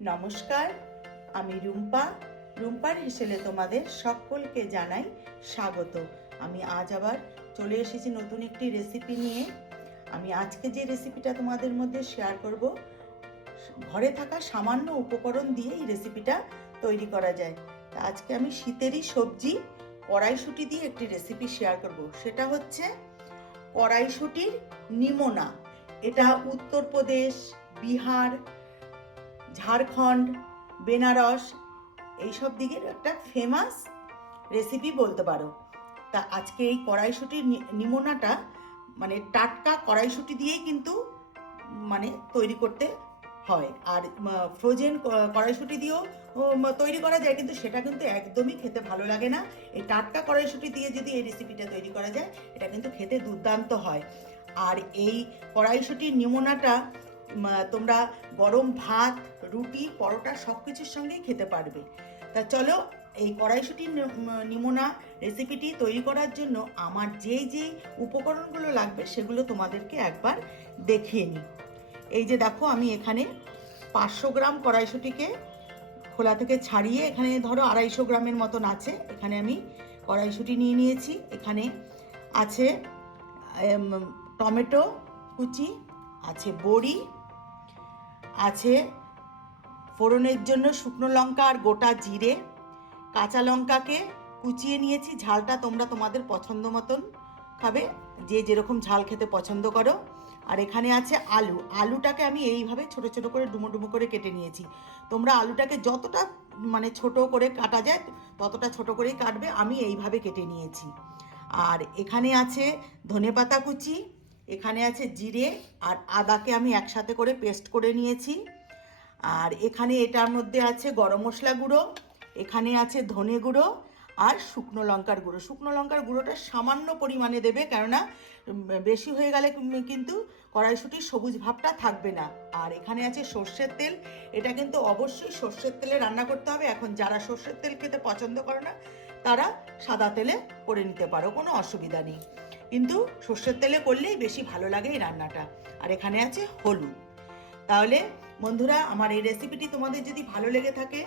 নমস্কার, আমি রুম্পা। রুম্পার হিসেলে তোমাদের সকলকে জানাই স্বাগত। আমি আজ আবার চলে এসেছি নতুন একটি রেসিপি নিয়ে। আমি আজকে যে রেসিপিটা তোমাদের মধ্যে শেয়ার করব, ঘরে থাকা সামান্য উপকরণ দিয়ে এই রেসিপিটা তৈরি করা যায়। তা আজকে আমি শীতেরই সবজি, কড়াইশুটি দিয়ে একটি রেসিপি শেয়ার করব। সেটা হচ্ছে কড়াইশুটির নিমোনা। এটা উত্তরপ্রদেশ, বিহার ঝাড়খণ্ড, বেনারস, এইসব দিকের একটা ফেমাস রেসিপি বলতে পারো। তা আজকে এই কড়াইশুটির নিমোনাটা মানে টাটকা কড়াইশুটি দিয়েই কিন্তু মানে তৈরি করতে হয়। আর ফ্রোজেন কড়াইশুটি দিয়েও তৈরি করা যায়, কিন্তু সেটা কিন্তু একদমই খেতে ভালো লাগে না। এই টাটকা কড়াইশুটি দিয়ে যদি এই রেসিপিটা তৈরি করা যায়, এটা কিন্তু খেতে দুর্দান্ত হয়। আর এই কড়াইশুটির নিমোনাটা তোমরা গরম ভাত রুটি, পরোটা সব কিছুর সঙ্গেই খেতে পারবে। তা চলো, এই কড়াইশুটির নিমোনা রেসিপিটি তৈরি করার জন্য আমার যেই যেই উপকরণগুলো লাগবে সেগুলো তোমাদেরকে একবার দেখিয়ে নিই। এই যে দেখো, আমি এখানে পাঁচশো গ্রাম কড়াইশুটিকে খোলা থেকে ছাড়িয়ে এখানে ধরো আড়াইশো গ্রামের মতন আছে, এখানে আমি কড়াইশুটি নিয়ে নিয়েছি। এখানে আছে টমেটো, কুচি, আছে বড়ি, আছে ফোড়নের জন্য শুকনো লঙ্কা আর গোটা জিরে, কাঁচা লঙ্কাকে কুচিয়ে নিয়েছি। ঝালটা তোমরা তোমাদের পছন্দ মতন খাবে, যে যেরকম ঝাল খেতে পছন্দ করো। আর এখানে আছে আলু। আলুটাকে আমি এইভাবে ছোট ছোট করে ডুমো ডুমো করে কেটে নিয়েছি। তোমরা আলুটাকে যতটা মানে ছোট করে কাটা যায়, ততটা ছোট করেই কাটবে। আমি এইভাবে কেটে নিয়েছি। আর এখানে আছে ধনেপাতা কুচি, এখানে আছে জিরে, আর আদাকে আমি একসাথে করে পেস্ট করে নিয়েছি। আর এখানে এটার মধ্যে আছে গরম মশলা গুঁড়ো, এখানে আছে ধনে গুঁড়ো আর শুকনো লঙ্কার গুঁড়ো। শুকনো লঙ্কার গুঁড়োটা সামান্য পরিমাণে দেবে কেননা বেশি হয়ে গেলে কিন্তু কড়াইশুটির সবুজ ভাবটা থাকবে না। আর এখানে আছে সর্ষের তেল, এটা কিন্তু অবশ্যই সর্ষের তেলে রান্না করতে হবে। এখন যারা সর্ষের তেল খেতে পছন্দ করে না, তারা সাদা তেলে করে নিতে পারো, কোনো অসুবিধা নেই। কিন্তু সর্ষের তেলে করলেই বেশি ভালো লাগে এই রান্নাটা। আর এখানে আছে হলুদ। তাহলে বন্ধুরা, আমার এই রেসিপিটি তোমাদের যদি ভালো লেগে থাকে,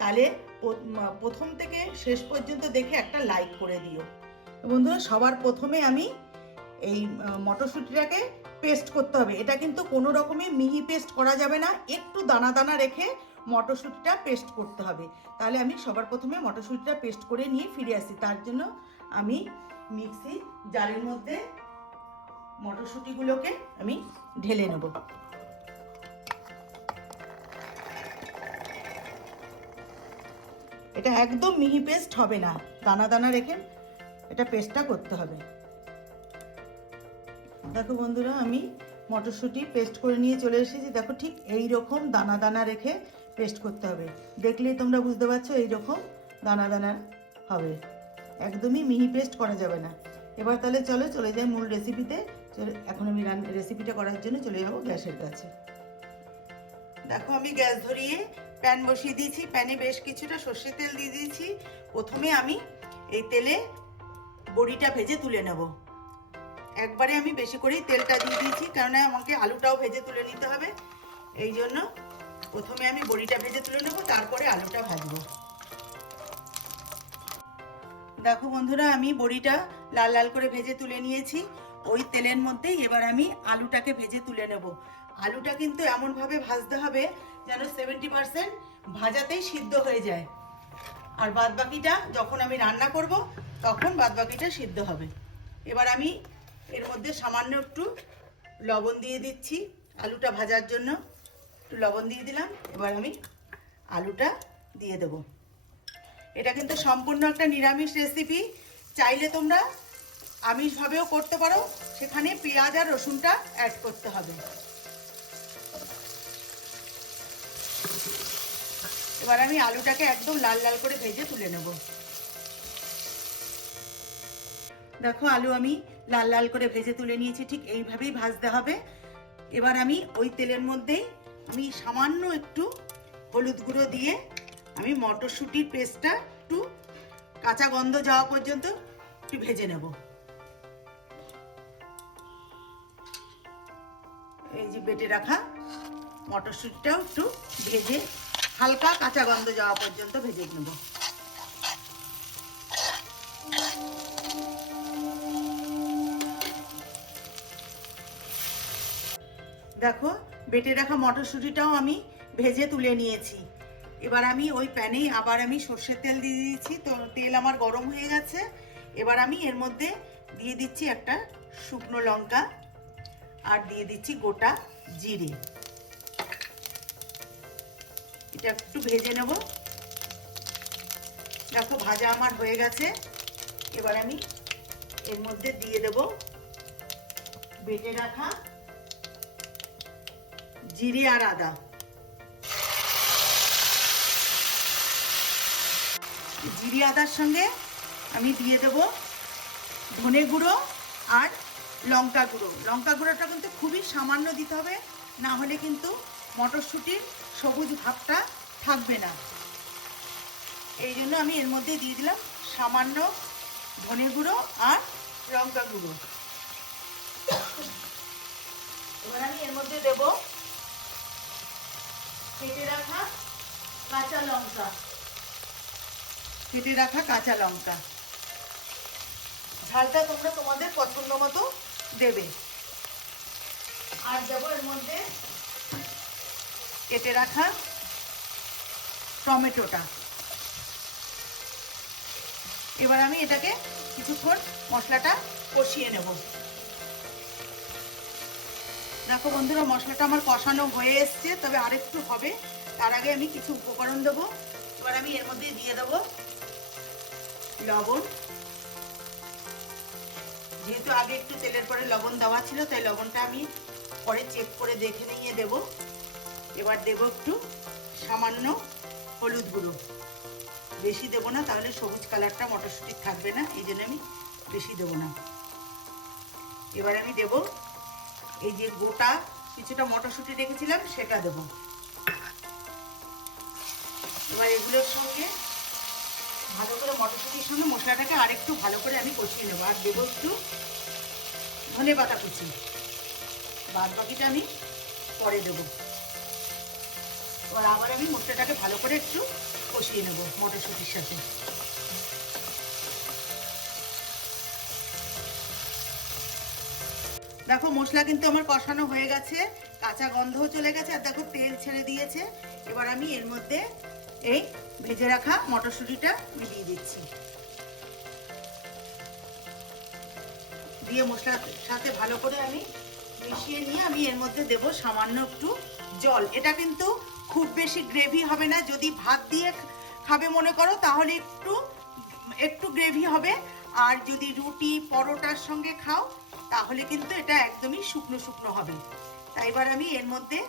তাহলে প্রথম থেকে শেষ পর্যন্ত দেখে একটা লাইক করে দিও। বন্ধুরা, সবার প্রথমে আমি এই মটরশুঁটিটাকে পেস্ট করতে হবে। এটা কিন্তু কোনো রকমই মিহি পেস্ট করা যাবে না, একটু দানা দানা রেখে মটরশুঁটিটা পেস্ট করতে হবে। তাহলে আমি সবার প্রথমে মটরশুঁটিটা পেস্ট করে নিয়ে ফিরে আসি। তার জন্য আমি মিক্সি জারের মধ্যে মটরশুঁটিগুলোকে আমি ঢেলে নেব। এটা একদম মিহি পেস্ট হবে না। দানা দানা রেখে এটা পেস্টটা করতে হবে। দেখো বন্ধুরা, আমি মটরশুঁটি পেস্ট করে নিয়ে চলে এসেছি। দেখো ঠিক এই রকম দানা দানা রেখে পেস্ট করতে হবে। দেখলেই তোমরা বুঝতে পারছ এই রকম দানা দানা হবে। একদমই মিহি পেস্ট করা যাবে না। এবার তাহলে চলো, চলে যাই মূল রেসিপিতে চলে, এখন আমি রান রেসিপিটা করার জন্য চলে যাব গ্যাসের কাছে। দেখো আমি গ্যাস ধরিয়ে প্যান বসিয়ে দিয়েছি, প্যানে বেশ কিছুটা সর্ষের তেল দিয়ে দিয়েছি। প্রথমে আমি এই তেলে বড়িটা ভেজে তুলে নেব। একবারে আমি বেশি করেই তেলটা দিয়ে দিয়েছি কারণ আমাকে আলুটাও ভেজে তুলে নিতে হবে। এই জন্য প্রথমে আমি বড়িটা ভেজে তুলে নেব, তারপরে আলুটা ভাজবো। দেখো বন্ধুরা, আমি বড়িটা লাল লাল করে ভেজে তুলে নিয়েছি। ওই তেলের মধ্যেই এবার আমি আলুটাকে ভেজে তুলে নেব। আলুটা কিন্তু এমনভাবে ভাজতে হবে যেন সেভেন্টি পার্সেন্ট ভাজাতেই সিদ্ধ হয়ে যায়। আর বাদ বাকিটা যখন আমি রান্না করব, তখন বাদ বাকিটা সিদ্ধ হবে। এবার আমি এর মধ্যে সামান্য একটু লবণ দিয়ে দিচ্ছি আলুটা ভাজার জন্য। একটু লবণ দিয়ে দিলাম, এবার আমি আলুটা দিয়ে দেব। এটা কিন্তু সম্পূর্ণ একটা নিরামিষ রেসিপি চাইলে তোমরা আমিষভাবেও করতে পারো, সেখানে পেঁয়াজ আর রসুনটা অ্যাড করতে হবে। এবার আমি আলুটাকে একদম লাল লাল করে ভেজে তুলে নেব। দেখো, আলু আমি লাল লাল করে ভেজে তুলে নিয়েছি, ঠিক এইভাবেই ভাজতে হবে। এবার আমি ওই তেলের মধ্যেই আমি সামান্য একটু হলুদ গুঁড়ো দিয়ে আমি মটরশুঁটির পেস্টটা একটু কাঁচা গন্ধ যাওয়া পর্যন্ত একটু ভেজে নেব। এই যে বেটে রাখা মটরশুঁটিটাও একটু ভেজে হালকা কাঁচা গন্ধ যাওয়া পর্যন্ত ভেজে নেব। দেখো, বেটে রাখা মটরশুঁটিটাও আমি ভেজে তুলে নিয়েছি। এবার আমি ওই প্যানেই আবার আমি সর্ষের তেল দিয়ে দিয়েছি। তো তেল আমার গরম হয়ে গেছে। এবার আমি এর মধ্যে দিয়ে দিচ্ছি একটা শুকনো লঙ্কা আর দিয়ে দিচ্ছি গোটা জিরে। এটা একটু ভেজে নেব। দেখো ভাজা আমার হয়ে গেছে। এবার আমি এর মধ্যে দিয়ে দেব বেটে রাখা জিরে আর আদা। জিরে আদার সঙ্গে আমি দিয়ে দেব ধনে গুঁড়ো আর লঙ্কা গুঁড়ো। লঙ্কা গুঁড়োটা কিন্তু খুবই সামান্য দিতে হবে, না হলে কিন্তু মটরশুঁটির সবুজ ভাবটা থাকবে না। এই জন্য আমি এর মধ্যে দিয়ে দিলাম সামান্য ধনে গুঁড়ো আর লঙ্কা গুঁড়ো। এবার আমি এর মধ্যে দেব কেটে রাখা কাঁচা লঙ্কা। কেটে রাখা কাঁচা লঙ্কা। ঝালটা তোমরা তোমাদের পছন্দ মতো দেবে। আর দেবো এর মধ্যে কেটে রাখা টমেটোটা। এবার আমি এটাকে কিছুক্ষণ মশলাটা কষিয়ে নেব। দেখো বন্ধুরা, মশলাটা আমার কষানো হয়ে এসছে, তবে আরেকটু হবে। তার আগে আমি কিছু উপকরণ দেবো। এবার আমি এর মধ্যে দিয়ে দেবো লবণ। যেহেতু আগে একটু তেলের পরে লবণ দেওয়া ছিল, তাই লবণটা আমি পরে চেক করে দেখে নিয়ে দেব। এবার দেব একটু সামান্য হলুদ গুঁড়ো। বেশি দেবো না, তাহলে সবুজ কালারটা মটরশুঁটি থাকবে না, এই জন্য আমি বেশি দেবো না। এবার আমি দেব এই যে গোটা, কিছুটা মটরশুঁটি রেখেছিলাম, সেটা দেব। এবার এগুলোর সঙ্গে ভালো করে মটরশুঁটির সঙ্গে মশলাটাকে আরেকটু ভালো করে আমি কষিয়ে নেব। আর দেবো একটু ধনে পাতা কুচি। বাদ বাকিটা আমি পরে দেবো। এবার আবার আমি মশলাটাকে ভালো করে একটু কষিয়ে নেব মটরশুঁটির সাথে। দেখো, মশলা কিন্তু আমার কষানো হয়ে গেছে, কাঁচা গন্ধও চলে গেছে, আর দেখো তেল ছেড়ে দিয়েছে। এবার আমি এর মধ্যে এই ভেজে রাখা মটরশুঁটিটা আমি দিয়ে দিচ্ছি। দিয়ে মশলার সাথে ভালো করে আমি মিশিয়ে নিয়ে আমি এর মধ্যে দেব সামান্য একটু জল। এটা কিন্তু খুব বেশি গ্রেভি হবে না। যদি ভাত দিয়ে খাবে মনে করো, তাহলে একটু একটু গ্রেভি হবে। আর যদি রুটি, পরোটার সঙ্গে খাও, তাহলে কিন্তু এটা একদমই শুকনো শুকনো হবে। তাই এবার আমি এর মধ্যে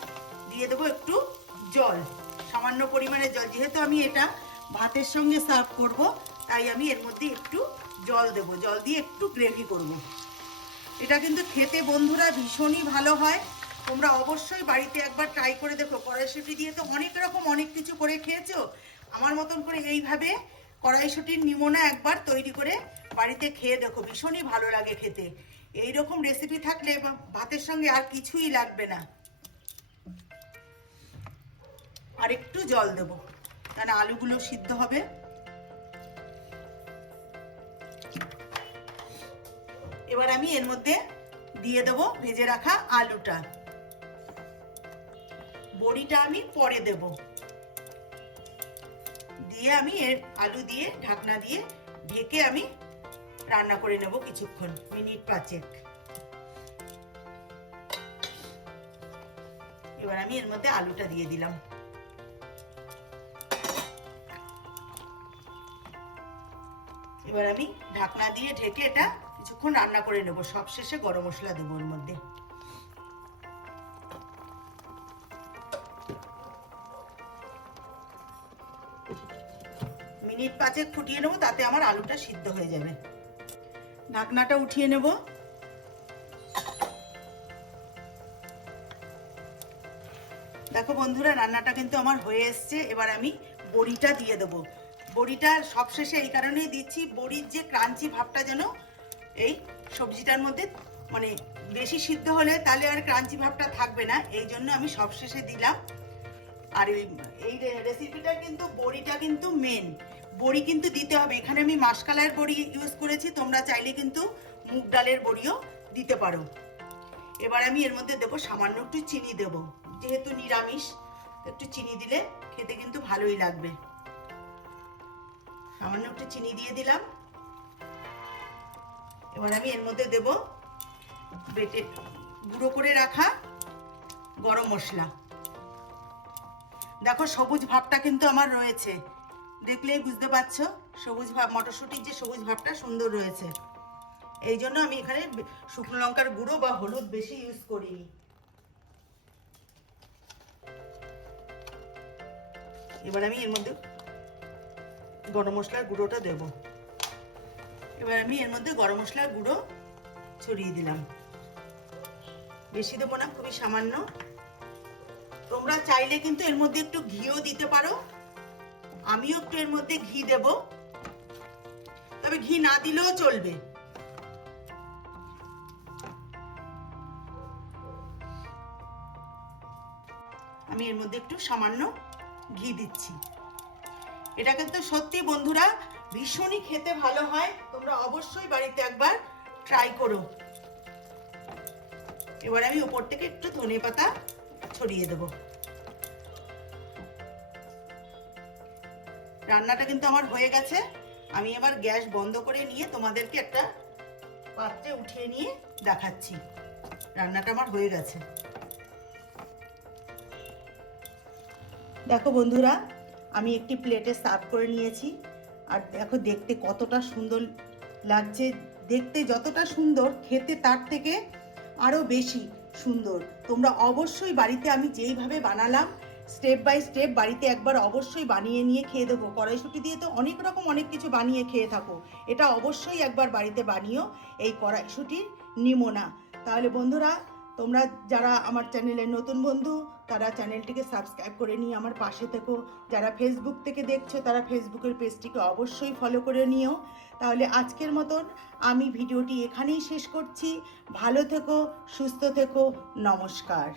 দিয়ে দেবো একটু জল। সামান্য পরিমাণে জল। যেহেতু আমি এটা ভাতের সঙ্গে সার্ভ করব, তাই আমি এর মধ্যে একটু জল দেব। জল দিয়ে একটু গ্রেভি করব। এটা কিন্তু খেতে বন্ধুরা ভীষণই ভালো হয়। তোমরা অবশ্যই বাড়িতে একবার ট্রাই করে দেখো। কড়াইশুটি দিয়ে তো অনেক রকম অনেক কিছু করে খেয়েছো। আমার মতন করে এইভাবে কড়াইশুটির নিমোনা একবার তৈরি করে বাড়িতে খেয়ে দেখো, ভীষণই ভালো লাগে খেতে। এই রকম রেসিপি থাকলে ভাতের সঙ্গে আর কিছুই লাগবে না। আর একটু জল দেবো কারণ আলুগুলো সিদ্ধ হবে। এবার আমি এর মধ্যে দিয়ে দেবো, ভেজে রাখা আলুটা। বড়িটা আমি পরে দেব। দিয়ে আমি এর আলু দিয়ে, ঢাকনা দিয়ে ঢেকে আমি রান্না করে নেব কিছুক্ষণ, মিনিট পাঁচেক। এবার আমি এর মধ্যে আলুটা দিয়ে দিলাম। এবার আমি ঢাকনা দিয়ে ঢেকে এটা কিছুক্ষণ রান্না করে নেব। সব শেষে গরম মশলা দেবো এর মধ্যে। মিনিট পাঁচেক ফুটিয়ে নেব, তাতে আমার আলুটা সিদ্ধ হয়ে যাবে। ঢাকনাটা উঠিয়ে নেব। দেখো বন্ধুরা, রান্নাটা কিন্তু আমার হয়ে এসছে। এবার আমি বড়িটা দিয়ে দেবো। বড়িটা সবশেষে এই কারণেই দিচ্ছি, বড়ির যে ক্রাঞ্চি ভাবটা যেন এই সবজিটার মধ্যে মানে বেশি সিদ্ধ হলে তাহলে আর ক্রাঞ্চি ভাবটা থাকবে না। এই জন্য আমি সবশেষে দিলাম। আর এই রেসিপিটা কিন্তু, বড়িটা কিন্তু মেন বড়ি কিন্তু দিতে হবে। এখানে আমি মাসকালার বড়ি ইউজ করেছি, তোমরা চাইলে কিন্তু মুগ ডালের বড়িও দিতে পারো। এবার আমি এর মধ্যে দেবো সামান্য একটু চিনি দেব, যেহেতু নিরামিষ একটু চিনি দিলে খেতে কিন্তু ভালোই লাগবে। সামান্য একটু চিনি দিয়ে দিলাম। এবার আমি এর মধ্যে দেব বেটে, গুঁড়ো করে রাখা গরম মশলা। দেখো সবুজ ভাবটা কিন্তু আমার রয়েছে। দেখলেই বুঝতে পারছ? সবুজ ভাব, মটরশুঁটির যে সবুজ ভাবটা সুন্দর রয়েছে। এই জন্য আমি এখানে শুকনো লঙ্কার গুঁড়ো বা হলুদ বেশি ইউজ করিনি। এবার আমি এর মধ্যে গরম মশলার গুঁড়োটা দেব। এবার আমি এর মধ্যে গরম মশলার গুঁড়ো ছড়িয়ে দিলাম। বেশি দেবো না, খুবই সামান্য। তোমরা চাইলে কিন্তু এর মধ্যে একটু ঘিও দিতে পারো। আমিও একটু এর মধ্যে ঘি দেব। তবে ঘি না দিলেও চলবে। আমি এর মধ্যে একটু সামান্য ঘি দিচ্ছি। এটা কিন্তু সত্যি বন্ধুরা, ভীষণই খেতে ভালো হয়। তোমরা অবশ্যই বাড়িতে একবার ট্রাই করো। এবার আমি উপর থেকে একটু ধনে পাতা ছড়িয়ে দেব। রান্নাটা কিন্তু আমার হয়ে গেছে। আমি এবার গ্যাস বন্ধ করে নিয়ে তোমাদেরকে একটা পাত্রে উঠিয়ে নিয়ে দেখাচ্ছি। রান্নাটা আমার হয়ে গেছে। দেখো বন্ধুরা, আমি একটি প্লেটে সার্ভ করে নিয়েছি। আর দেখো দেখতে কতটা সুন্দর লাগছে। দেখতে যতটা সুন্দর, খেতে তার থেকে আরও বেশি সুন্দর। তোমরা অবশ্যই বাড়িতে আমি যেইভাবে বানালাম স্টেপ বাই স্টেপ বাড়িতে একবার অবশ্যই বানিয়ে নিয়ে খেয়ে দেবো কড়াইশুটি দিয়ে তো অনেক রকম অনেক কিছু বানিয়ে খেয়ে থাকো। এটা অবশ্যই একবার বাড়িতে বানিও এই কড়াইশুটির নিমোনা। তাহলে বন্ধুরা, তোমরা যারা আমার চ্যানেলের নতুন বন্ধু, তারা চ্যানেলটিকে সাবস্ক্রাইব করে নিয়ে আমার পাশে থেকো। যারা ফেসবুক থেকে দেখছ, তারা ফেসবুকের পেজটিকে অবশ্যই ফলো করে নিও। তাহলে আজকের মতন আমি ভিডিওটি এখানেই শেষ করছি। ভালো থেকো, সুস্থ থেকো, নমস্কার।